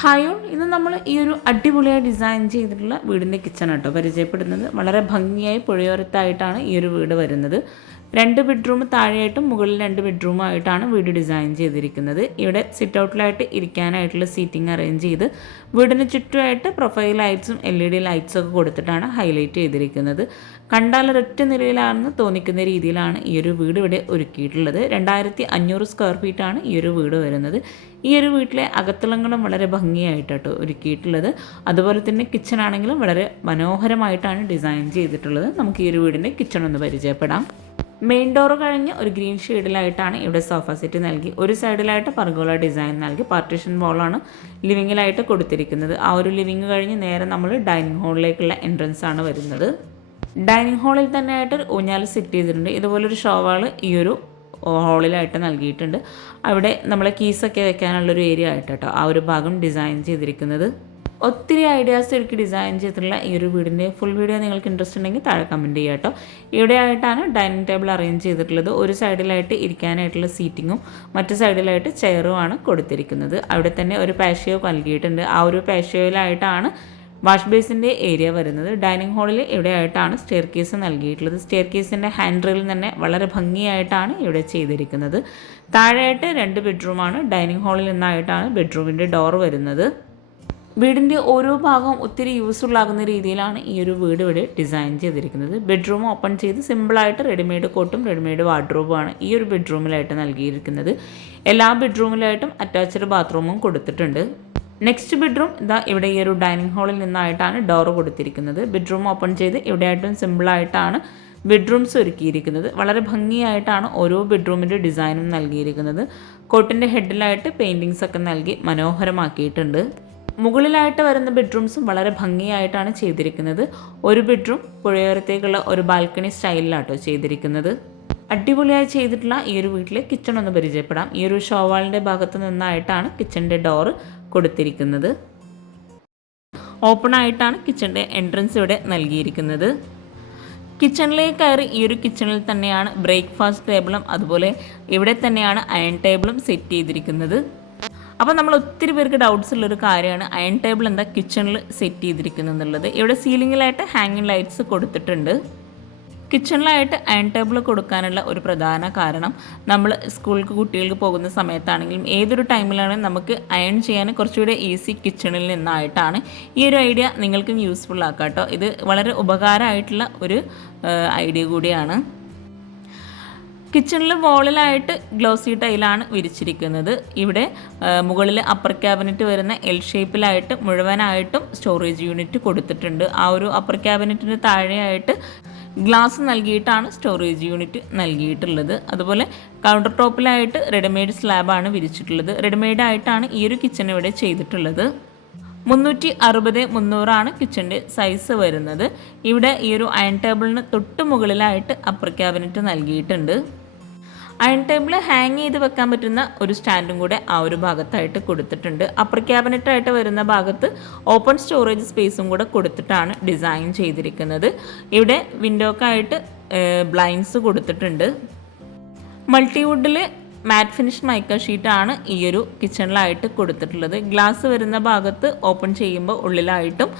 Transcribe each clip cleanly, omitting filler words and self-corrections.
Hi all, ഇന്ന് നമ്മൾ ഈ ഒരു അടിപൊളിയായി ഡിസൈൻ ചെയ്തിട്ടുള്ള വീടിൻ്റെ കിച്ചൺ കേട്ടോ പരിചയപ്പെടുന്നത്. വളരെ ഭംഗിയായി പുഴയോരത്തായിട്ടാണ് ഈ ഒരു വീട് വരുന്നത്. 2 ബെഡ്റൂം താഴെയായിട്ടും മുകളിൽ 2 ബെഡ്റൂമായിട്ടാണ് വീട് ഡിസൈൻ ചെയ്തിരിക്കുന്നത്. ഇവിടെ സിറ്റ് ഔട്ടിലായിട്ട് ഇരിക്കാനായിട്ടുള്ള സീറ്റിംഗ് അറേഞ്ച് ചെയ്ത് വീടിന് ചുറ്റുമായിട്ട് പ്രൊഫൈൽ ലൈറ്റ്സും LED ലൈറ്റ്സും ഒക്കെ കൊടുത്തിട്ടാണ് ഹൈലൈറ്റ് ചെയ്തിരിക്കുന്നത്. കണ്ടാൽ ഒരൊറ്റ നിലയിലാണെന്ന് തോന്നിക്കുന്ന രീതിയിലാണ് ഈ ഒരു വീട് ഇവിടെ ഒരുക്കിയിട്ടുള്ളത്. 2500 സ്ക്വയർ ഫീറ്റാണ് ഈ ഒരു വീട് വരുന്നത്. ഈ ഒരു വീട്ടിലെ അകത്തളങ്ങളും വളരെ ഭംഗിയായിട്ടോ ഒരുക്കിയിട്ടുള്ളത്. അതുപോലെ തന്നെ കിച്ചൺ ആണെങ്കിലും വളരെ മനോഹരമായിട്ടാണ് ഡിസൈൻ ചെയ്തിട്ടുള്ളത്. നമുക്ക് ഈ ഒരു വീടിൻ്റെ കിച്ചൺ ഒന്ന് പരിചയപ്പെടാം. മെയിൻ ഡോർ കഴിഞ്ഞ് ഒരു ഗ്രീൻ ഷെയ്ഡിലായിട്ടാണ് ഇവിടെ സോഫ സെറ്റ് നൽകി. ഒരു സൈഡിലായിട്ട് പർഗോള ഡിസൈൻ നൽകി. പാർട്ടീഷൻ വോളാണ് ലിവിങ്ങിലായിട്ട് കൊടുത്തിരിക്കുന്നത്. ആ ഒരു ലിവിങ് കഴിഞ്ഞ് നേരെ നമ്മൾ ഡൈനിങ് ഹാളിലേക്കുള്ള എൻട്രൻസ് ആണ് വരുന്നത്. ഡൈനിങ് ഹാളിൽ തന്നെ ആയിട്ട് ഊഞ്ഞാൽ സെറ്റ് ചെയ്തിട്ടുണ്ട്. ഇതുപോലൊരു ഷോവാൾ ഈ ഒരു ഹാളിലായിട്ട് നൽകിയിട്ടുണ്ട്. അവിടെ നമ്മളെ കീസൊക്കെ വെക്കാനുള്ളൊരു ഏരിയ ആയിട്ട് കേട്ടോ ആ ഒരു ഭാഗം ഡിസൈൻ ചെയ്തിരിക്കുന്നത്. ഒത്തിരി ഐഡിയാസ് ഒരുക്കി ഡിസൈൻ ചെയ്തിട്ടുള്ള ഈ ഒരു വീടിൻ്റെ ഫുൾ വീഡിയോ നിങ്ങൾക്ക് ഇൻട്രസ്റ്റ് ഉണ്ടെങ്കിൽ താഴെ കമൻറ്റ് ചെയ്യുക കേട്ടോ. ഇവിടെ ആയിട്ടാണ് ഡൈനിങ് ടേബിൾ അറേഞ്ച് ചെയ്തിട്ടുള്ളത്. ഒരു സൈഡിലായിട്ട് ഇരിക്കാനായിട്ടുള്ള സീറ്റിങ്ങും മറ്റു സൈഡിലായിട്ട് ചെയറുമാണ് കൊടുത്തിരിക്കുന്നത്. അവിടെ തന്നെ ഒരു പാഷ്യോ നൽകിയിട്ടുണ്ട്. ആ ഒരു പാഷ്യോയിലായിട്ടാണ് വാഷ് ബേസിൻ്റെ ഏരിയ വരുന്നത്. ഡൈനിങ് ഹാളിൽ ഇവിടെ ആയിട്ടാണ് സ്റ്റെയർ കേസ് നൽകിയിട്ടുള്ളത്. സ്റ്റെയർ കേസിൻ്റെ ഹാൻഡ് റെയിൽ തന്നെ വളരെ ഭംഗിയായിട്ടാണ് ഇവിടെ ചെയ്തിരിക്കുന്നത്. താഴെയായിട്ട് 2 ബെഡ്റൂമാണ്. ഡൈനിങ് ഹാളിൽ നിന്നായിട്ടാണ് ബെഡ്റൂമിൻ്റെ ഡോർ വരുന്നത്. വീടിൻ്റെ ഓരോ ഭാഗവും ഒത്തിരി യൂസ്ഫുൾ ആകുന്ന രീതിയിലാണ് ഈ ഒരു വീട് ഇവിടെ ഡിസൈൻ ചെയ്തിരിക്കുന്നത്. ബെഡ്റൂം ഓപ്പൺ ചെയ്ത് സിമ്പിളായിട്ട് റെഡിമെയ്ഡ് കോട്ടും റെഡിമെയ്ഡ് വാർഡ്രോബുമാണ് ഈ ഒരു ബെഡ്റൂമിലായിട്ട് നൽകിയിരിക്കുന്നത്. എല്ലാ ബെഡ്റൂമിലായിട്ടും അറ്റാച്ച്ഡ് ബാത്റൂമും കൊടുത്തിട്ടുണ്ട്. നെക്സ്റ്റ് ബെഡ്റൂം ഇവിടെ ഈ ഒരു ഡൈനിങ് ഹാളിൽ നിന്നായിട്ടാണ് ഡോർ കൊടുത്തിരിക്കുന്നത്. ബെഡ്റൂം ഓപ്പൺ ചെയ്ത് ഇവിടെയായിട്ടും സിമ്പിളായിട്ടാണ് ബെഡ്റൂംസ് ഒരുക്കിയിരിക്കുന്നത്. വളരെ ഭംഗിയായിട്ടാണ് ഓരോ ബെഡ്റൂമിൻ്റെ ഡിസൈനും നൽകിയിരിക്കുന്നത്. കോട്ടിൻ്റെ ഹെഡിലായിട്ട് പെയിൻറ്റിങ്സ് ഒക്കെ നൽകി മനോഹരമാക്കിയിട്ടുണ്ട്. മുകളിലായിട്ട് വരുന്ന ബെഡ്റൂംസും വളരെ ഭംഗിയായിട്ടാണ് ചെയ്തിരിക്കുന്നത്. ഒരു ബെഡ്റൂം പുഴയോരത്തേക്കുള്ള ഒരു ബാൽക്കണി സ്റ്റൈലിലാട്ടോ ചെയ്തിരിക്കുന്നത്. അടിപൊളിയായി ചെയ്തിട്ടുള്ള ഈ ഒരു വീട്ടിലെ കിച്ചൺ ഒന്ന് പരിചയപ്പെടാം. ഈ ഒരു ഷോവാളിൻ്റെ ഭാഗത്ത് നിന്നായിട്ടാണ് കിച്ചൻ്റെ ഡോറ് കൊടുത്തിരിക്കുന്നത്. ഓപ്പൺ ആയിട്ടാണ് കിച്ചൻ്റെ എൻട്രൻസ് ഇവിടെ നൽകിയിരിക്കുന്നത്. കിച്ചണിലേക്ക് കയറി ഈ ഒരു കിച്ചണിൽ തന്നെയാണ് ബ്രേക്ക്ഫാസ്റ്റ് ടേബിളും അതുപോലെ ഇവിടെ തന്നെയാണ് അയൺ ടേബിളും സെറ്റ് ചെയ്തിരിക്കുന്നത്. അപ്പോൾ നമ്മൾ ഒത്തിരി പേർക്ക് ഡൗട്ട്സ് ഉള്ളൊരു കാര്യമാണ് അയൺ ടേബിൾ എന്താ കിച്ചണിൽ സെറ്റ് ചെയ്തിരിക്കുന്നത് എന്നുള്ളത്. ഇവിടെ സീലിങ്ങിലായിട്ട് ഹാങ്ങിങ് ലൈറ്റ്സ് കൊടുത്തിട്ടുണ്ട്. കിച്ചണിലായിട്ട് അയൺ ടേബിൾ കൊടുക്കാനുള്ള ഒരു പ്രധാന കാരണം നമ്മൾ സ്കൂളിലേക്ക് കുട്ടികൾക്ക് പോകുന്ന സമയത്താണെങ്കിലും ഏതൊരു ടൈമിലാണെങ്കിലും നമുക്ക് അയൺ ചെയ്യാൻ കുറച്ചുകൂടെ ഈസി കിച്ചണിൽ നിന്നായിട്ടാണ്. ഈ ഒരു ഐഡിയ നിങ്ങൾക്കും യൂസ്ഫുൾ ആക്കാം കേട്ടോ. ഇത് വളരെ ഉപകാരമായിട്ടുള്ള ഒരു ഐഡിയ കൂടിയാണ്. കിച്ചണിൽ വോളിലായിട്ട് ഗ്ലോസി ടൈലാണ് വിരിച്ചിരിക്കുന്നത്. ഇവിടെ മുകളിൽ അപ്പർ ക്യാബിനറ്റ് വരുന്ന എൽ ഷേപ്പിലായിട്ട് മുഴുവനായിട്ടും സ്റ്റോറേജ് യൂണിറ്റ് കൊടുത്തിട്ടുണ്ട്. ആ ഒരു അപ്പർ ക്യാബിനറ്റിന് താഴെയായിട്ട് ഗ്ലാസ് നൽകിയിട്ടാണ് സ്റ്റോറേജ് യൂണിറ്റ് നൽകിയിട്ടുള്ളത്. അതുപോലെ കൗണ്ടർ ടോപ്പിലായിട്ട് റെഡിമെയ്ഡ് സ്ലാബാണ് വിരിച്ചിട്ടുള്ളത്. റെഡിമെയ്ഡ് ആയിട്ടാണ് ഈ ഒരു കിച്ചൺ ഇവിടെ ചെയ്തിട്ടുള്ളത്. 360x300 കിച്ചൻ്റെ സൈസ് വരുന്നത്. ഇവിടെ ഈ ഒരു അയൺ ടേബിളിന് തൊട്ട് മുകളിലായിട്ട് അപ്പർ ക്യാബിനറ്റ് നൽകിയിട്ടുണ്ട്. അയൺ ടേബിൾ ഹാങ് ചെയ്ത് വെക്കാൻ പറ്റുന്ന ഒരു സ്റ്റാൻഡും കൂടെ ആ ഒരു ഭാഗത്തായിട്ട് കൊടുത്തിട്ടുണ്ട്. അപ്പർ ക്യാബിനറ്റായിട്ട് വരുന്ന ഭാഗത്ത് ഓപ്പൺ സ്റ്റോറേജ് സ്പേസും കൂടെ കൊടുത്തിട്ടാണ് ഡിസൈൻ ചെയ്തിരിക്കുന്നത്. ഇവിടെ വിൻഡോക്കായിട്ട് ബ്ലൈൻഡ്സ് കൊടുത്തിട്ടുണ്ട്. മൾട്ടിവുഡിൽ മാറ്റ് ഫിനിഷ് മൈക്ക ഷീറ്റാണ് ഈ ഒരു കിച്ചണിലായിട്ട് കൊടുത്തിട്ടുള്ളത്. ഗ്ലാസ് വരുന്ന ഭാഗത്ത് ഓപ്പൺ ചെയ്യുമ്പോൾ ഉള്ളിലായിട്ടും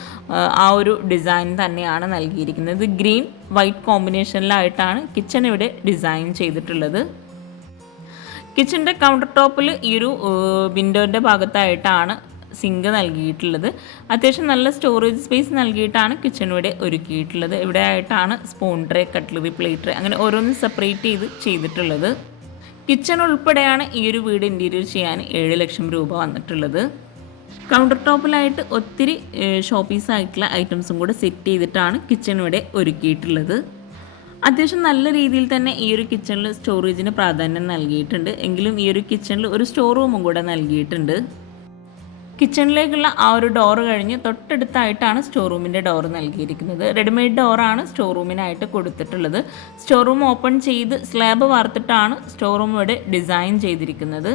ആ ഒരു ഡിസൈൻ തന്നെയാണ് നൽകിയിരിക്കുന്നത്. ഗ്രീൻ വൈറ്റ് കോമ്പിനേഷനിലായിട്ടാണ് കിച്ചൺ ഇവിടെ ഡിസൈൻ ചെയ്തിട്ടുള്ളത്. കിച്ചൻ്റെ കൗണ്ടർ ടോപ്പിൽ ഈ ഒരു വിൻഡോൻ്റെ ഭാഗത്തായിട്ടാണ് സിങ്ക് നൽകിയിട്ടുള്ളത്. അത്യാവശ്യം നല്ല സ്റ്റോറേജ് സ്പേസ് നൽകിയിട്ടാണ് കിച്ചൺ ഇവിടെ ഒരുക്കിയിട്ടുള്ളത്. ഇവിടെ ആയിട്ടാണ് spoon tray, cutlery, plate tray അങ്ങനെ ഓരോന്നും സെപ്പറേറ്റ് ചെയ്തിട്ടുള്ളത്. കിച്ചൺ ഉൾപ്പെടെയാണ് ഈ ഒരു വീട് ഇൻറ്റീരിയർ ചെയ്യാൻ 7 ലക്ഷം രൂപ വന്നിട്ടുള്ളത്. കൗണ്ടർ ടോപ്പിലായിട്ട് ഒത്തിരി ഷോപ്പീസ് ആയിട്ടുള്ള ഐറ്റംസും കൂടെ സെറ്റ് ചെയ്തിട്ടാണ് കിച്ചൺ ഇവിടെ ഒരുക്കിയിട്ടുള്ളത്. അത്യാവശ്യം നല്ല രീതിയിൽ തന്നെ ഈ ഒരു കിച്ചണിൽ സ്റ്റോറേജിന് പ്രാധാന്യം നൽകിയിട്ടുണ്ട്. എങ്കിലും ഈ ഒരു കിച്ചണിൽ ഒരു സ്റ്റോർ റൂമും കൂടെ നൽകിയിട്ടുണ്ട്. കിച്ചണിലേക്കുള്ള ആ ഒരു ഡോറ് കഴിഞ്ഞ് തൊട്ടടുത്തായിട്ടാണ് സ്റ്റോർ റൂമിൻ്റെ ഡോറ് നൽകിയിരിക്കുന്നത്. റെഡിമെയ്ഡ് ഡോറാണ് സ്റ്റോർ റൂമിനായിട്ട് കൊടുത്തിട്ടുള്ളത്. സ്റ്റോർ റൂം ഓപ്പൺ ചെയ്ത് സ്ലാബ് വാർത്തിട്ടാണ് സ്റ്റോർ റൂം ഇവിടെ ഡിസൈൻ ചെയ്തിരിക്കുന്നത്.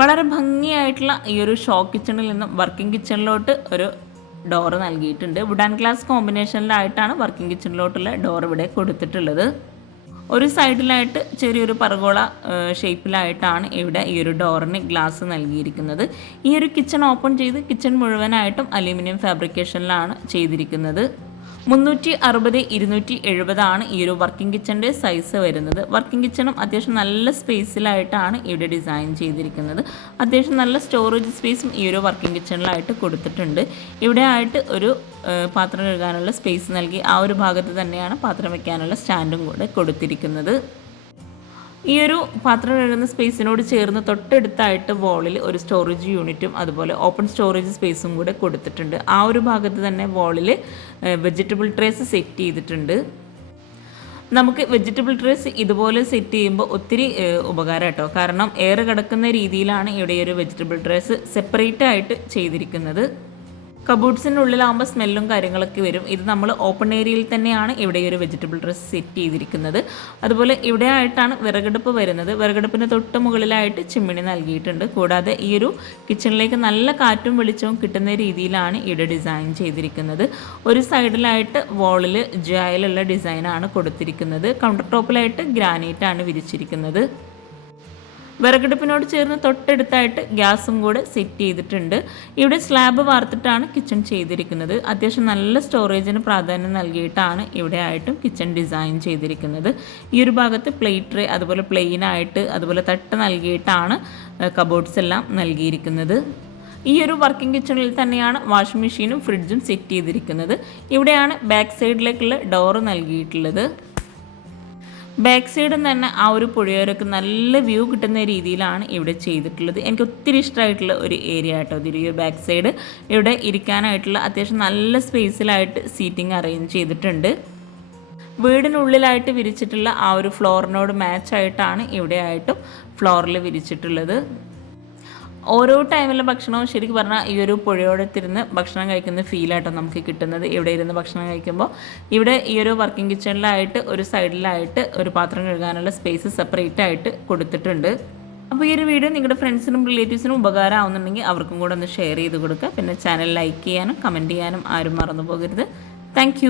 വളരെ ഭംഗിയായിട്ടുള്ള ഈ ഒരു ഷോ കിച്ചണിൽ നിന്നും വർക്കിംഗ് കിച്ചണിലോട്ട് ഒരു ഡോറ് നൽകിയിട്ടുണ്ട്. വുഡ് ആൻഡ് ഗ്ലാസ് കോമ്പിനേഷനിലായിട്ടാണ് വർക്കിംഗ് കിച്ചണിലോട്ടുള്ള ഡോർ ഇവിടെ കൊടുത്തിട്ടുള്ളത്. ഒരു സൈഡിലായിട്ട് ചെറിയൊരു പർഗോള ഷേപ്പിലായിട്ടാണ് ഇവിടെ ഈ ഒരു ഡോറിന് ഗ്ലാസ് നൽകിയിരിക്കുന്നത്. ഈ ഒരു കിച്ചൺ ഓപ്പൺ ചെയ്ത് കിച്ചൺ മുഴുവനായിട്ടും അലൂമിനിയം ഫാബ്രിക്കേഷനിലാണ് ചെയ്തിരിക്കുന്നത്. 360-270 ഈ ഒരു വർക്കിംഗ് കിച്ചൻ്റെ സൈസ് വരുന്നത്. വർക്കിംഗ് കിച്ചണും അത്യാവശ്യം നല്ല സ്പേസിലായിട്ടാണ് ഇവിടെ ഡിസൈൻ ചെയ്തിരിക്കുന്നത്. അത്യാവശ്യം നല്ല സ്റ്റോറേജ് സ്പേസും ഈ ഒരു വർക്കിംഗ് കിച്ചണിലായിട്ട് കൊടുത്തിട്ടുണ്ട്. ഇവിടെ ആയിട്ട് ഒരു പാത്രം കഴുകാനുള്ള സ്പേസ് നൽകി ആ ഒരു ഭാഗത്ത് തന്നെയാണ് പാത്രം വയ്ക്കാനുള്ള സ്റ്റാൻഡും കൂടെ കൊടുത്തിരിക്കുന്നത്. ഈ ഒരു പാത്രം കഴുകുന്ന സ്പേസിനോട് ചേർന്ന് തൊട്ടടുത്തായിട്ട് വോളിൽ ഒരു സ്റ്റോറേജ് യൂണിറ്റും അതുപോലെ ഓപ്പൺ സ്റ്റോറേജ് സ്പേസും കൂടെ കൊടുത്തിട്ടുണ്ട്. ആ ഒരു ഭാഗത്ത് തന്നെ വോളിൽ വെജിറ്റബിൾ ട്രേസ് സെറ്റ് ചെയ്തിട്ടുണ്ട്. നമുക്ക് വെജിറ്റബിൾ ട്രേസ് ഇതുപോലെ സെറ്റ് ചെയ്യുമ്പോൾ ഒത്തിരി ഉപകാരം കേട്ടോ. കാരണം എയർ കിടക്കുന്ന രീതിയിലാണ് ഇവിടെ ഒരു വെജിറ്റബിൾ ട്രേസ് സെപ്പറേറ്റ് ആയിട്ട് ചെയ്തിരിക്കുന്നത്. കബോർഡ്സിനുള്ളിലാകുമ്പോൾ സ്മെല്ലും കാര്യങ്ങളൊക്കെ വരും. ഇത് നമ്മൾ ഓപ്പൺ ഏരിയയിൽ തന്നെയാണ് ഇവിടെ ഒരു വെജിറ്റബിൾ ഡ്രസ് സെറ്റ് ചെയ്തിരിക്കുന്നത്. അതുപോലെ ഇവിടെ ആയിട്ടാണ് വിറകടുപ്പ് വരുന്നത്. വിറകടുപ്പിന് തൊട്ട് മുകളിലായിട്ട് ചിമ്മിണി നൽകിയിട്ടുണ്ട്. കൂടാതെ ഈ ഒരു കിച്ചണിലേക്ക് നല്ല കാറ്റും വെളിച്ചവും കിട്ടുന്ന രീതിയിലാണ് ഇവിടെ ഡിസൈൻ ചെയ്തിരിക്കുന്നത്. ഒരു സൈഡിലായിട്ട് വോളിൽ ജായലുള്ള ഡിസൈനാണ് കൊടുത്തിരിക്കുന്നത്. കൗണ്ടർ ടോപ്പിലായിട്ട് ഗ്രാനൈറ്റാണ് വിരിച്ചിരിക്കുന്നത്. വിറകടുപ്പിനോട് ചേർന്ന് തൊട്ടടുത്തായിട്ട് ഗ്യാസും കൂടെ സെറ്റ് ചെയ്തിട്ടുണ്ട്. ഇവിടെ സ്ലാബ് വാർത്തിട്ടാണ് കിച്ചൺ ചെയ്തിരിക്കുന്നത്. അത്യാവശ്യം നല്ല സ്റ്റോറേജിന് പ്രാധാന്യം നൽകിയിട്ടാണ് ഇവിടെ ആയിട്ടും കിച്ചൺ ഡിസൈൻ ചെയ്തിരിക്കുന്നത്. ഈ ഒരു ഭാഗത്ത് പ്ലേറ്റ് ട്രേ അതുപോലെ പ്ലെയിനായിട്ട് അതുപോലെ തട്ട് നൽകിയിട്ടാണ് കബോർഡ്സ് എല്ലാം നൽകിയിരിക്കുന്നത്. ഈ ഒരു വർക്കിംഗ് കിച്ചണിൽ തന്നെയാണ് വാഷിംഗ് മെഷീനും ഫ്രിഡ്ജും സെറ്റ് ചെയ്തിരിക്കുന്നത്. ഇവിടെയാണ് ബാക്ക് സൈഡിലേക്കുള്ള ഡോറ് നൽകിയിട്ടുള്ളത്. ബാക്ക് സൈഡിൽ തന്നെ ആ ഒരു പുഴയോരൊക്കെ നല്ല വ്യൂ കിട്ടുന്ന രീതിയിലാണ് ഇവിടെ ചെയ്തിട്ടുള്ളത്. എനിക്ക് ഒത്തിരി ഇഷ്ടമായിട്ടുള്ള ഒരു ഏരിയ ആട്ടോ ഇതിൽ. ഈ ബാക്ക് സൈഡ് ഇവിടെ ഇരിക്കാനായിട്ടുള്ള അത്യാവശ്യം നല്ല സ്പേസിലായിട്ട് സീറ്റിംഗ് അറേഞ്ച് ചെയ്തിട്ടുണ്ട്. വീടിനുള്ളിലായിട്ട് വിരിച്ചിട്ടുള്ള ആ ഒരു ഫ്ലോറിനോട് മാച്ചായിട്ടാണ് ഇവിടെ ആയിട്ടും ഫ്ലോറിൽ വിരിച്ചിട്ടുള്ളത്. ഓരോ ടൈമിലെ ഭക്ഷണവും ശരിക്കും പറഞ്ഞാൽ ഈ ഒരു പുഴയോടത്തിരുന്ന് ഭക്ഷണം കഴിക്കുന്ന ഫീലായിട്ടോ നമുക്ക് കിട്ടുന്നത്. ഇവിടെ ഇരുന്ന് ഭക്ഷണം കഴിക്കുമ്പോൾ ഇവിടെ ഈ ഒരു വർക്കിംഗ് കിച്ചണിലായിട്ട് ഒരു സൈഡിലായിട്ട് ഒരു പാത്രം കഴുകാനുള്ള സ്പേസ് സെപ്പറേറ്റ് ആയിട്ട് കൊടുത്തിട്ടുണ്ട്. അപ്പോൾ ഈ ഒരു വീഡിയോ നിങ്ങളുടെ ഫ്രണ്ട്സിനും റിലേറ്റീവ്സിനും ഉപകാരം ആവുന്നുണ്ടെങ്കിൽ അവർക്കും കൂടെ ഒന്ന് ഷെയർ ചെയ്ത് കൊടുക്കുക. പിന്നെ ചാനൽ ലൈക്ക് ചെയ്യാനും കമൻറ്റ് ചെയ്യാനും ആരും മറന്നു പോകരുത്. താങ്ക്